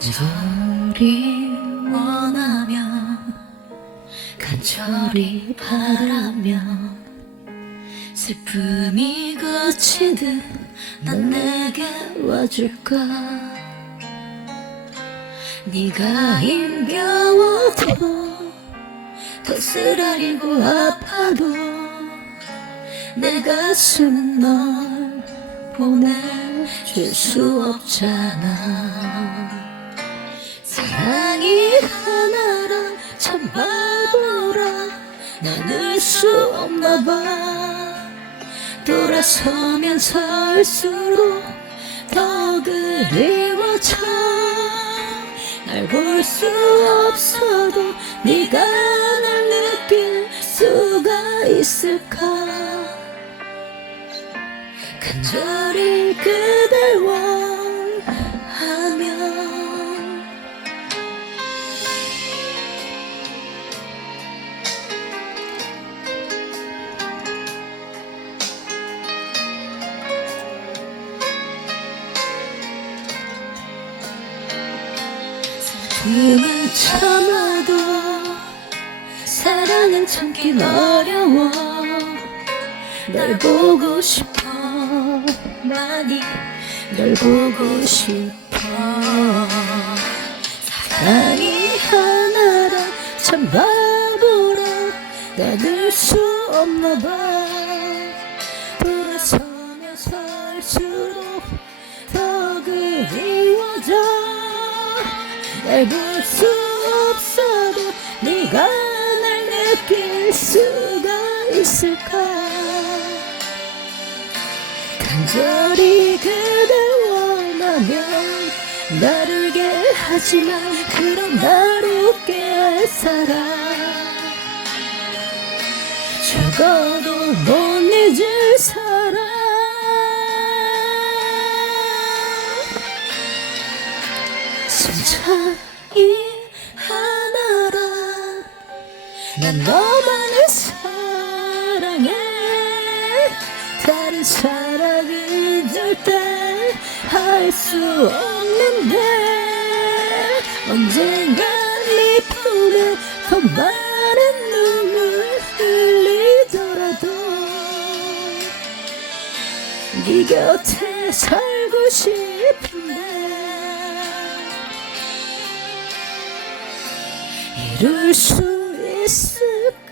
간절히 원하면 간절히 바라면 슬픔이 그치듯 난 내게 와줄까. 네가 힘겨워도 더 쓰라리고 아파도 내 가슴은 널 보내줄 수 없잖아. 사랑이 하나라 참 바보라 나눌 수 없나봐. 돌아서면 설수록 더 그리워져. 날 볼 수 없어도 네가 날 느낄 수가 있을까. 간절히 그댈 원하면 슬픔은 참아도 사랑은 참긴 어려워. 널 보고 싶어 많이 널 보고 싶어. 사랑이 하나라 참 바보라 나눌 수 없나봐. 돌아서면 설수록 더 그리워져. 날 볼 수 없어도 네가 날 느낄 수가 있을까. 간절히 그댈 원하면 나를 울게 하지만 그럼 날 웃게 할 사람 죽어도 못 잊을 사람. 진짜이 하나라 난 너만을 사랑해. 다른 사랑은 절대 할 수 없는데 언젠가 네 품에 더 많은 눈물 흘리더라도 네 곁에 살고 싶은데 이룰 수 있을까.